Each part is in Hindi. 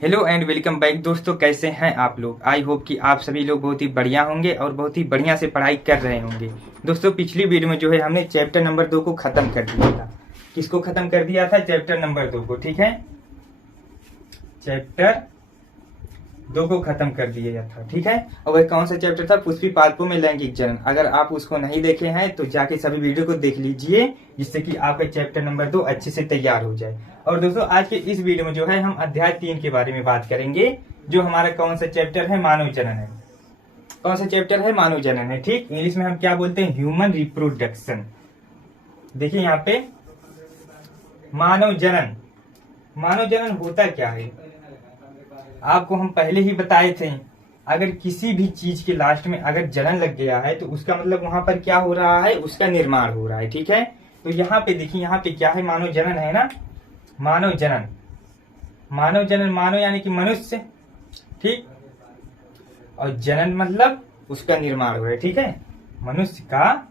हेलो एंड वेलकम बैक दोस्तों, कैसे हैं आप लोग। आई होप कि आप सभी लोग बहुत ही बढ़िया होंगे और बहुत ही बढ़िया से पढ़ाई कर रहे होंगे। दोस्तों पिछली वीडियो में जो है हमने चैप्टर नंबर 2 को खत्म कर दिया था। किसको खत्म कर दिया था? चैप्टर नंबर 2 को। ठीक है, चैप्टर 2 को खत्म कर दिया था। ठीक है, और वह कौन सा चैप्टर था? पुष्पी पादपों में लैंगिक जनन। अगर आप उसको नहीं देखे हैं तो जाके सभी वीडियो को देख लीजिए, जिससे कि आपका चैप्टर नंबर 2 अच्छे से तैयार हो जाए। और दोस्तों आज के इस वीडियो में जो है हम अध्याय 3 के बारे में बात करेंगे, जो हमारा कौन सा चैप्टर है? मानव जनन है। कौन सा चैप्टर है? मानव जनन है। ठीक, इंग्लिश में हम क्या बोलते हैं? Human reproduction. देखिए यहाँ पे मानव जनन। मानव जनन होता क्या है? आपको हम पहले ही बताए थे, अगर किसी भी चीज के लास्ट में अगर जनन लग गया है तो उसका मतलब वहां पर क्या हो रहा है? उसका निर्माण हो रहा है। ठीक है, तो यहाँ पे देखिए, यहाँ पे क्या है? मानव जनन है ना। मानव जनन, मानव जनन, मानव यानी कि मनुष्य। ठीक, और जनन मतलब उसका निर्माण हो रहा है। ठीक है, मनुष्य का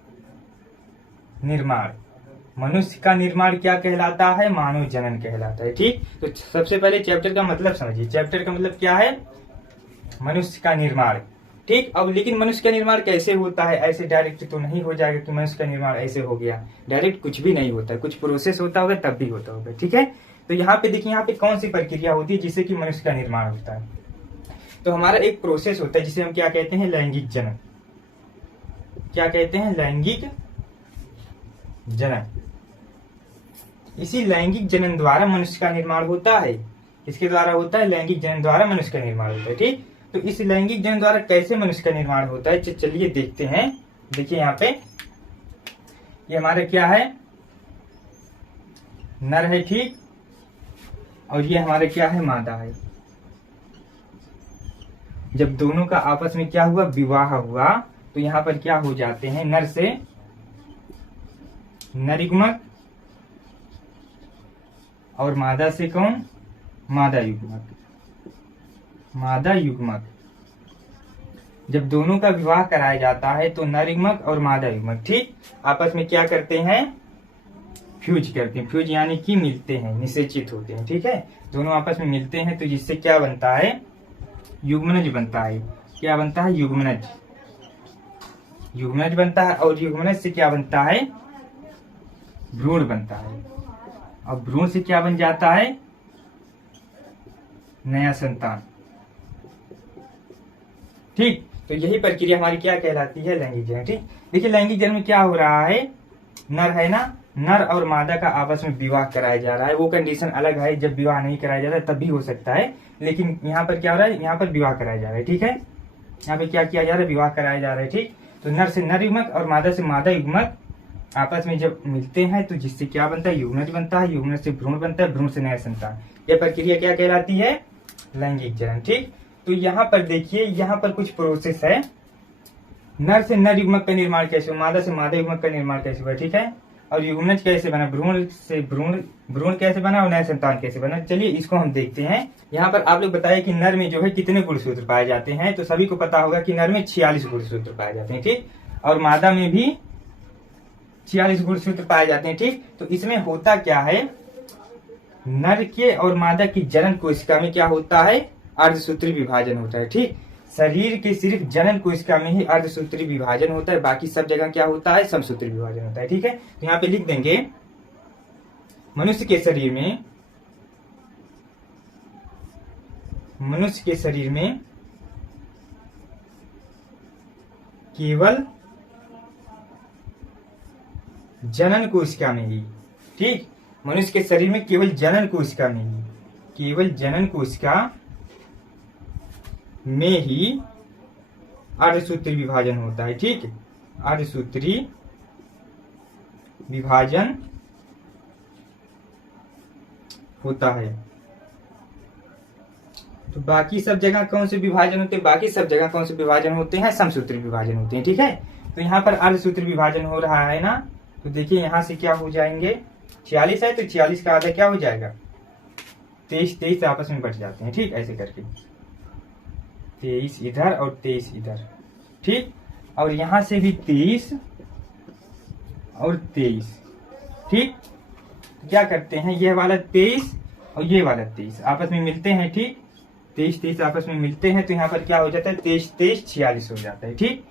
निर्माण। मनुष्य का निर्माण क्या कहलाता है? मानव जनन कहलाता है। ठीक, तो सबसे पहले चैप्टर का मतलब समझिए। चैप्टर का मतलब क्या है? मनुष्य का निर्माण। ठीक, अब लेकिन मनुष्य का निर्माण कैसे होता है? ऐसे डायरेक्ट तो नहीं हो जाएगा कि मनुष्य का निर्माण ऐसे हो गया। डायरेक्ट कुछ भी नहीं होता है, कुछ प्रोसेस होता होगा तब भी होता होगा। ठीक है, तो यहाँ पे देखिए, यहाँ पे कौन सी प्रक्रिया होती है जिससे कि मनुष्य का निर्माण होता है? तो हमारा एक प्रोसेस होता है जिसे हम क्या कहते हैं? लैंगिक जनन। क्या कहते हैं? लैंगिक जनन। इसी लैंगिक जनन द्वारा मनुष्य का निर्माण होता है। किसके द्वारा होता है? लैंगिक जनन द्वारा मनुष्य का निर्माण होता है। ठीक, तो इस लैंगिक जनन द्वारा कैसे मनुष्य का निर्माण होता है, चलिए देखते हैं। देखिए यहाँ पे ये हमारा क्या है? नर है। ठीक, और ये हमारा क्या है? मादा है। जब दोनों का आपस में क्या हुआ? विवाह हुआ, तो यहाँ पर क्या हो जाते हैं? नर से नरयुग्मक और मादा से कौन? मादा युग्मक। मादा युग्मक। जब दोनों का विवाह कराया जाता है तो नर युग्मक और मादा युग्मक, ठीक, आपस में क्या करते हैं? फ्यूज करते हैं। फ्यूज यानी कि मिलते हैं, निषेचित होते हैं। ठीक है, दोनों आपस में मिलते हैं तो जिससे क्या बनता है? युग्मनज बनता है। क्या बनता है? युग्मनज। युग्मनज बनता है, और युग्मनज से क्या बनता है? भ्रूण बनता है। और भ्रूण से क्या बन जाता है? नया संतान। ठीक, तो यही प्रक्रिया हमारी क्या कहलाती है? लैंगिक जनन। ठीक, देखिए लैंगिक जनन में क्या हो रहा है? नर है ना, नर और मादा का आपस में विवाह कराया जा रहा है। वो कंडीशन अलग है, जब विवाह नहीं कराया जा रहा है तब भी हो सकता है, लेकिन यहाँ पर क्या हो रहा है? यहाँ पर विवाह कराया जा रहा है। ठीक है, यहाँ पे क्या किया जा रहा है? विवाह कराया जा रहा है। ठीक, तो नर से नर युग्मक और मादा से मादा युग्मक आपस में जब मिलते हैं तो जिससे क्या बनता है? युग्मनज बनता है। युग्मनज से भ्रूण बनता है, भ्रूण से नया संतान। यह प्रक्रिया क्या कहलाती है? लैंगिक जनन। ठीक, तो यहाँ पर देखिए, यहाँ पर कुछ प्रोसेस है। नर से नर युग्मक का निर्माण कैसे हुआ? मादा से मादा युग्मक का निर्माण कैसे हुआ? ठीक है, और युग्मनज कैसे बना? भ्रूण से भ्रूण कैसे बना और नया संतान कैसे बना? चलिए इसको हम देखते हैं। यहाँ पर आप लोग बताइए कि नर में जो है कितने गुणसूत्र पाए जाते हैं? तो सभी को पता होगा कि नर में 46 गुणसूत्र पाए जाते हैं। ठीक, और मादा में भी 46 गुणसूत्र पाए जाते हैं। ठीक, तो इसमें होता क्या है? नर के और मादा की जनन कोशिका में क्या होता है? अर्धसूत्री विभाजन होता है। ठीक, शरीर के सिर्फ जनन कोशिका में ही अर्धसूत्री विभाजन होता है, बाकी सब जगह क्या होता है? समसूत्री विभाजन होता है। ठीक है, तो यहाँ पे लिख देंगे, मनुष्य के शरीर में केवल जनन कोशिका में ही, ठीक, मनुष्य के शरीर में केवल जनन कोशिका में ही, केवल जनन कोशिका में ही अर्धसूत्री विभाजन होता है। ठीक, अर्धसूत्री विभाजन होता है। तो बाकी सब जगह कौन से विभाजन होते हैं? बाकी सब जगह कौन से विभाजन होते हैं? समसूत्री विभाजन होते हैं। ठीक है, तो यहाँ पर अर्धसूत्री विभाजन हो रहा है ना, तो देखिए यहाँ से क्या हो जाएंगे? 46 है तो 46 का आधा क्या हो जाएगा? 23 आपस में बट जाते हैं। ठीक, ऐसे करके 23 इधर और 23 इधर। ठीक, और यहां से भी 23 और 23। ठीक, क्या करते हैं? ये वाला 23 और ये वाला 23 आपस में मिलते हैं। ठीक, 23 आपस में मिलते हैं तो यहाँ पर क्या हो जाता है, 23 46 हो जाता है। ठीक,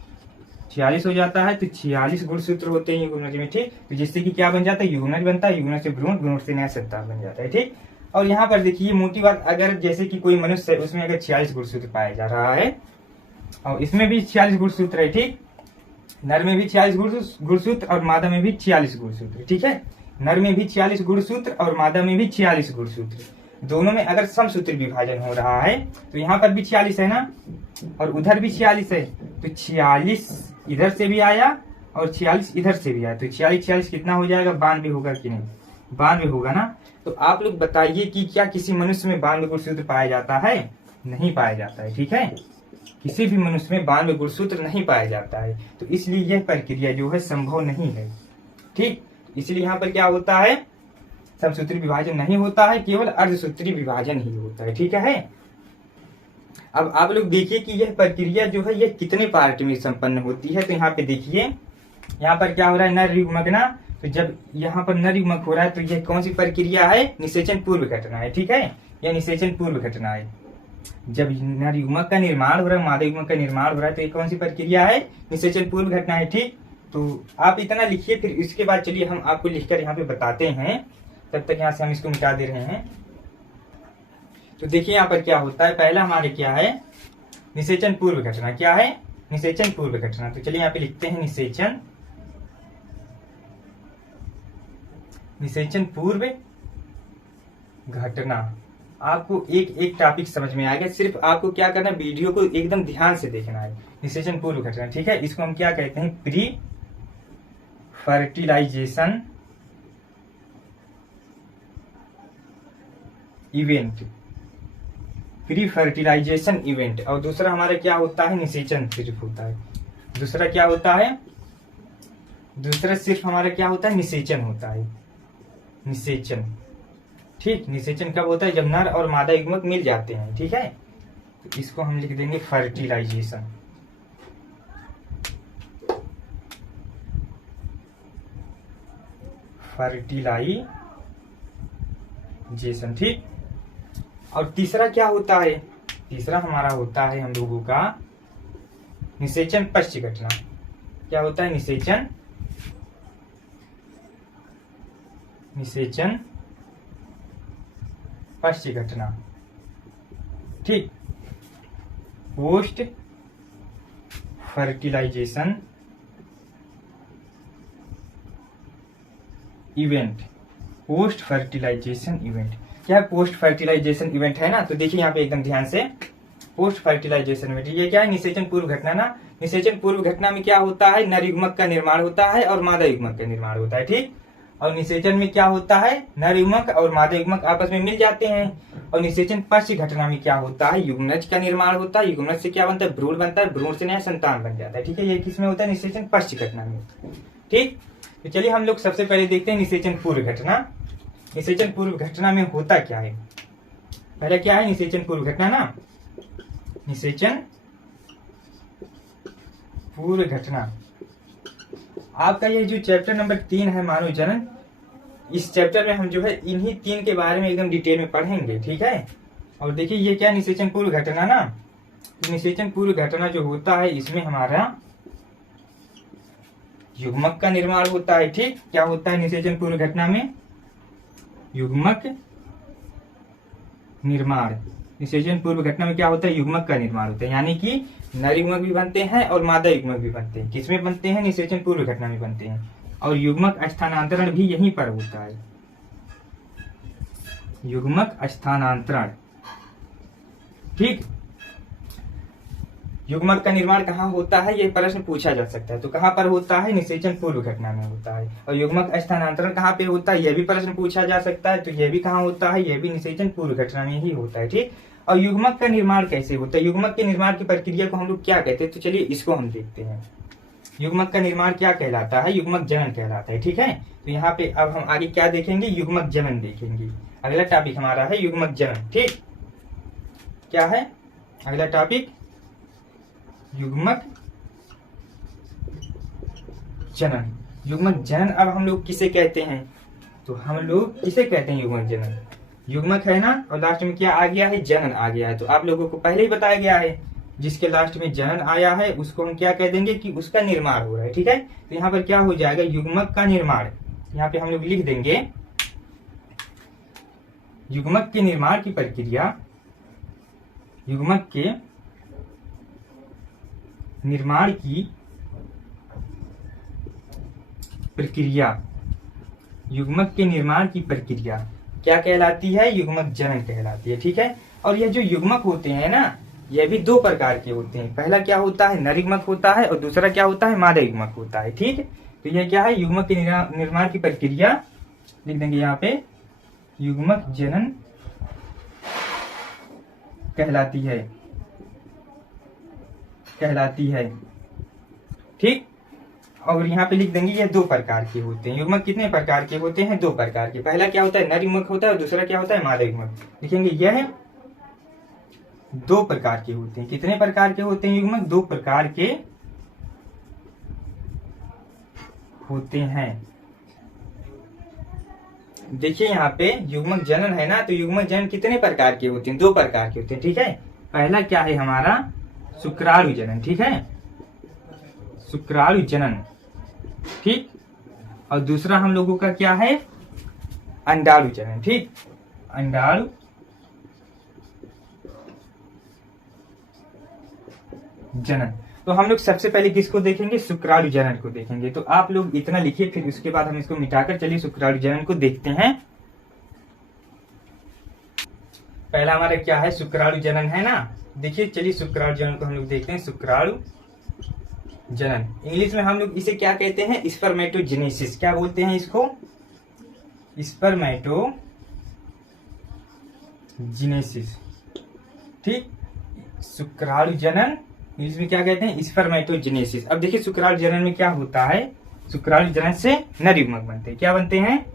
46 हो जाता है। तो 46 गुणसूत्र होते हैं युग्मज में। ठीक, तो जिससे कि क्या बन जाता है, युग्मज बनता है, युग्मज से भ्रूण, भ्रूण से नया संतान बन जाता है। ठीक, और यहाँ पर देखिए मोटी बात, अगर जैसे कि कोई मनुष्य है उसमें अगर 46 गुणसूत्र पाया जा रहा है और इसमें भी 46 गुणसूत्र है। ठीक, नर में भी 46 गुणसूत्र और मादा में भी 46 गुणसूत्र। ठीक है, नर में भी 46 गुणसूत्र और मादा में भी 46 गुणसूत्र। दोनों में अगर समसूत्र विभाजन हो रहा है तो यहाँ पर भी 46 है ना, और उधर भी 46 है, तो 46 इधर से भी आया और 46 इधर से भी आया, तो 46 कितना हो जाएगा, 92 होगा कि नहीं, 92 होगा ना। तो आप लोग बताइए कि क्या किसी मनुष्य में 92 गुणसूत्र पाया जाता है, नहीं पाया जाता है। ठीक है, किसी भी मनुष्य में 92 गुणसूत्र नहीं पाया जाता है, तो इसलिए यह प्रक्रिया जो है संभव नहीं है। ठीक, इसलिए यहाँ पर क्या होता है, समसूत्री विभाजन नहीं होता है, केवल अर्धसूत्री विभाजन ही होता है। ठीक है, अब आप लोग देखिए कि यह प्रक्रिया जो है यह कितने पार्ट में संपन्न होती है। तो यहाँ पे देखिए, यहाँ पर क्या हो रहा है, नर युग्मक ना, तो जब यहाँ पर नर युग्मक हो रहा है तो यह कौन सी प्रक्रिया है, निषेचन पूर्व घटना है। ठीक है, यह निषेचन पूर्व घटना है। जब नर युग्मक का निर्माण हो रहा है, मादा युग्मक का निर्माण हो रहा है, तो ये कौन सी प्रक्रिया है, निषेचन पूर्व घटना है। ठीक, तो आप इतना लिखिए, फिर इसके बाद चलिए हम आपको लिखकर यहाँ पे बताते हैं, तब तक यहाँ से हम इसको मिटा दे रहे हैं। तो देखिए यहाँ पर क्या होता है, पहला हमारे क्या है, निषेचन पूर्व घटना। क्या है, निषेचन पूर्व घटना। तो चलिए यहाँ पे लिखते हैं निषेचन पूर्व घटना। आपको एक एक टॉपिक समझ में आ गया, सिर्फ आपको क्या करना है, वीडियो को एकदम ध्यान से देखना है। निषेचन पूर्व घटना, ठीक है, इसको हम क्या कहते हैं, pre fertilization event, pre fertilization event. और दूसरा हमारा क्या होता है, निषेचन सिर्फ होता है। दूसरा क्या होता है, दूसरा सिर्फ हमारा क्या होता है, निषेचन होता है, निषेचन। ठीक, निषेचन कब होता है, जब नर और मादा युग्मक मिल जाते हैं। ठीक है, तो इसको हम लिख देंगे फर्टिलाइजेशन। फर्टिलाइजेशन, ठीक। और तीसरा क्या होता है, तीसरा हमारा होता है हम लोगों का निषेचन पश्च घटना। क्या होता है, निषेचन पश्च घटना। ठीक, post fertilization event, post fertilization event. क्या है, पोस्ट फर्टिलाइजेशन इवेंट है ना। तो देखिए यहाँ पे एकदम ध्यान से, पोस्ट फर्टिलाइजेशन इवेंट ये क्या है, निषेचन पूर्व घटना ना। निषेचन पूर्व घटना में क्या होता है, नर युग्मक का निर्माण होता है और मादा युग्मक का निर्माण होता है। ठीक, और निषेचन में क्या होता है, नर युग्मक और मादा युग्मक आपस में मिल जाते हैं। और निषेचन पश्च घटना में क्या होता है, युग्मज का निर्माण होता है, युग्मज से क्या बनता है, भ्रूण बनता है, भ्रूण से नया संतान बन जाता है। ठीक है, ये किसमें होता है, निषेचन पश्च घटना में। ठीक, तो चलिए हम लोग सबसे पहले देखते हैं निषेचन पूर्व घटना। निषेचन पूर्व घटना में होता क्या है, पहले क्या है, निषेचन पूर्व घटना ना। निषेचन पूर्व घटना आपका ये जो चैप्टर नंबर 3 है, मानव जनन, इस चैप्टर में हम जो है इन्हीं 3 के बारे में एकदम डिटेल में पढ़ेंगे। ठीक है, और देखिए ये क्या, निषेचन पूर्व घटना ना। निषेचन पूर्व घटना जो होता है इसमें हमारा युग्मक का निर्माण होता है। ठीक, क्या होता है निषेचन पूर्व घटना में, युग्मक निर्माण। निषेचन पूर्व घटना में क्या होता है, युग्मक का निर्माण होता है, यानी कि नर युग्मक भी बनते हैं और मादा युग्मक भी बनते हैं। किसमें बनते हैं, निषेचन पूर्व घटना में बनते हैं। और युग्मक स्थानांतरण भी यहीं पर होता है, युग्मक स्थानांतरण। ठीक, युग्मक का निर्माण कहाँ होता है, यह प्रश्न पूछा जा सकता है। तो कहाँ पर होता है, निषेचन पूर्व घटना में होता है। और युग्मक स्थानांतरण कहाँ पे होता है, यह भी प्रश्न पूछा जा सकता है। तो यह भी कहाँ होता है, यह भी निषेचन पूर्व घटना में ही होता है। ठीक, और युग्मक का निर्माण कैसे होता है, युग्मक के निर्माण की प्रक्रिया को हम लोग क्या कहते हैं, तो चलिए इसको हम देखते हैं। युग्मक का निर्माण क्या कहलाता है, युग्मक जनन कहलाता है। ठीक है, तो यहाँ पे अब हम आगे क्या देखेंगे, युग्मक जनन देखेंगे। अगला टॉपिक हमारा है युग्मक जनन। ठीक, क्या है अगला टॉपिक, युग्मक जनन। युग्मक जनन अब हम लोग किसे कहते हैं, तो हम लोग किसे कहते हैं युग्मक जनन। युग्मक है ना, और लास्ट में क्या आ गया है, जनन आ गया है। तो आप लोगों को पहले ही बताया गया है, जिसके लास्ट में जनन आया है उसको हम क्या कह देंगे कि उसका निर्माण हो रहा है। ठीक है, तो यहाँ पर क्या हो जाएगा, युग्मक का निर्माण। यहाँ पे हम लोग लिख देंगे युग्मक के निर्माण की प्रक्रिया, युग्मक के निर्माण की प्रक्रिया, युग्मक के निर्माण की प्रक्रिया क्या कहलाती है, युग्मक जनन कहलाती है। ठीक है, और यह जो युग्मक होते हैं ना, यह भी दो प्रकार के होते हैं। पहला क्या होता है, नर युग्मक होता है, और दूसरा क्या होता है, मादा युग्मक होता है। ठीक है, तो यह क्या है, युग्मक के निर्माण की प्रक्रिया लिख देंगे यहाँ पे, युग्मक जनन कहलाती है। ठीक, और यहाँ पे लिख देंगे, ये दो प्रकार के होते हैं। युग्मक कितने प्रकार के होते हैं, दो प्रकार के। पहला क्या होता है, नर युग्मक होता है, और दूसरा क्या होता है, मादा युग्मक। लिखेंगे यह दो प्रकार के होते हैं। कितने प्रकार के होते हैं युग्मक, दो प्रकार के होते हैं। देखिए यहाँ पे युग्मक जनन है ना, तो युग्मक जनन कितने प्रकार के होते हैं, दो प्रकार के होते हैं। ठीक है, पहला क्या है हमारा, शुक्राणु जनन। ठीक है, शुक्राणु जनन। ठीक, और दूसरा हम लोगों का क्या है, अंडाणु जनन। ठीक, अंडाणु जनन। तो हम लोग सबसे पहले किसको देखेंगे, शुक्राणु जनन को देखेंगे। तो आप लोग इतना लिखिए, फिर उसके बाद हम इसको मिटाकर चलिए शुक्राणु जनन को देखते हैं। पहला हमारा क्या है, शुक्राणु जनन है ना। देखिए चलिए शुक्राणु जनन को हम लोग देखते हैं। शुक्राणु जनन, इंग्लिश में हम लोग इसे क्या कहते हैं, स्पर्मेटोजेनेसिस। क्या बोलते हैं इसको, स्पर्मेटोजेनेसिस। ठीक, शुक्राणु जनन इंग्लिश में क्या कहते हैं, स्पर्मेटोजेनेसिस। अब देखिए शुक्राणु जनन में क्या होता है, शुक्राणु जनन से नर युग्मक बनते हैं। क्या बनते हैं,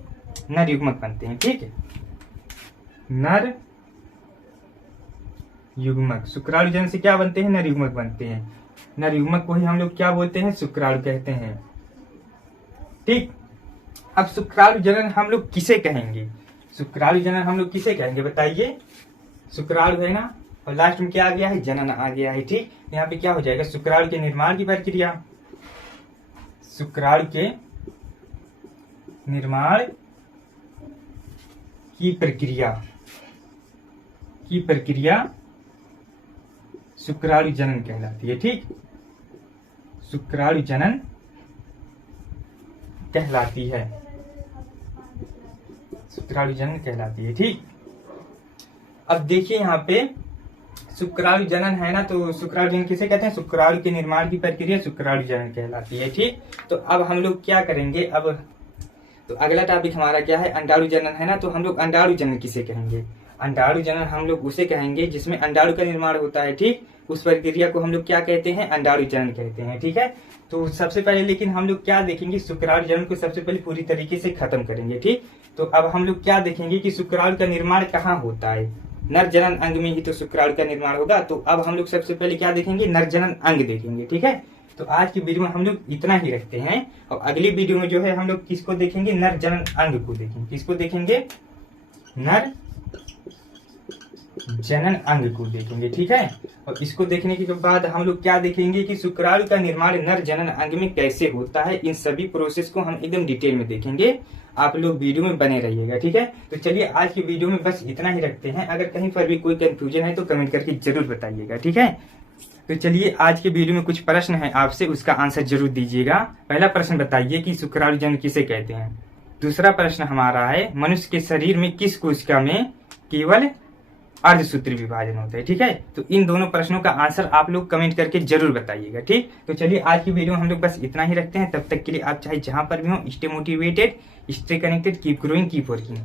नर युग्मक बनते हैं। ठीक है, नर युग्मक, शुक्राणु जनन से क्या बनते हैं, नर युग्मक बनते हैं। नर युग्मक को ही हम लोग क्या बोलते हैं, शुक्राणु कहते हैं। ठीक, अब शुक्राणु जनन हम लोग किसे कहेंगे, शुक्राणु जनन हम लोग किसे कहेंगे बताइए। शुक्राणु है ना, और लास्ट में क्या आ गया है, जनन आ गया है। ठीक, यहाँ पे क्या हो जाएगा, शुक्राणु के निर्माण की प्रक्रिया, शुक्राणु के निर्माण की प्रक्रिया शुक्राणु जनन कहलाती है। ठीक, शुक्राणु जनन कहलाती है, शुक्राणु जनन कहलाती है। ठीक, अब देखिए यहाँ पे शुक्राणु जनन है ना, तो शुक्राणु जनन किसे कहते हैं, शुक्राणु के निर्माण की प्रक्रिया शुक्राणु जनन कहलाती है। ठीक, तो अब हम लोग क्या करेंगे, अब तो अगला टॉपिक हमारा क्या है, अंडाणु जनन है ना। तो हम लोग अंडाणु जनन किसे कहेंगे, अंडाणु जनन हम लोग उसे कहेंगे जिसमें अंडाणु का निर्माण होता है। ठीक, उस प्रक्रिया को हम लोग क्या कहते हैं, अंडाणु जनन कहते हैं। ठीक है, तो सबसे पहले लेकिन हम लोग क्या देखेंगे, शुक्राणु जनन को सबसे पहले पूरी तरीके से खत्म करेंगे। ठीक, तो अब हम लोग क्या देखेंगे कि शुक्राणु का निर्माण कहाँ होता है, नर जनन अंग में ही तो शुक्राणु का निर्माण होगा। तो अब हम लोग सबसे पहले क्या देखेंगे, नर जनन अंग देखेंगे। ठीक है, तो आज की वीडियो में हम लोग इतना ही रखते हैं, और अगली वीडियो में जो है हम लोग किसको देखेंगे, नर जनन अंग को देखेंगे। किसको देखेंगे, नर जनन अंग को देखेंगे। ठीक है, और इसको देखने के बाद हम लोग क्या देखेंगे कि शुक्राणु का निर्माण नर जनन अंग में कैसे होता है। इन सभी प्रोसेस को हम एकदम डिटेल में देखेंगे। आप लोग वीडियो में बने रहिएगा। ठीक है, तो चलिए आज की वीडियो में बस इतना ही रखते हैं। अगर कहीं पर भी कोई कंफ्यूजन है तो कमेंट करके जरूर बताइएगा। ठीक है, तो चलिए आज के वीडियो में कुछ प्रश्न है आपसे, उसका आंसर जरूर दीजिएगा। पहला प्रश्न बताइए कि शुक्राणु जनन किसे कहते हैं। दूसरा प्रश्न हमारा है, मनुष्य के शरीर में किस कोशिका में केवल अर्धसूत्री विभाजन होता है। ठीक है, तो इन दोनों प्रश्नों का आंसर आप लोग कमेंट करके जरूर बताइएगा। ठीक, तो चलिए आज की वीडियो हम लोग बस इतना ही रखते हैं। तब तक के लिए आप चाहे जहां पर भी हो, stay motivated, stay connected, keep growing, keep working.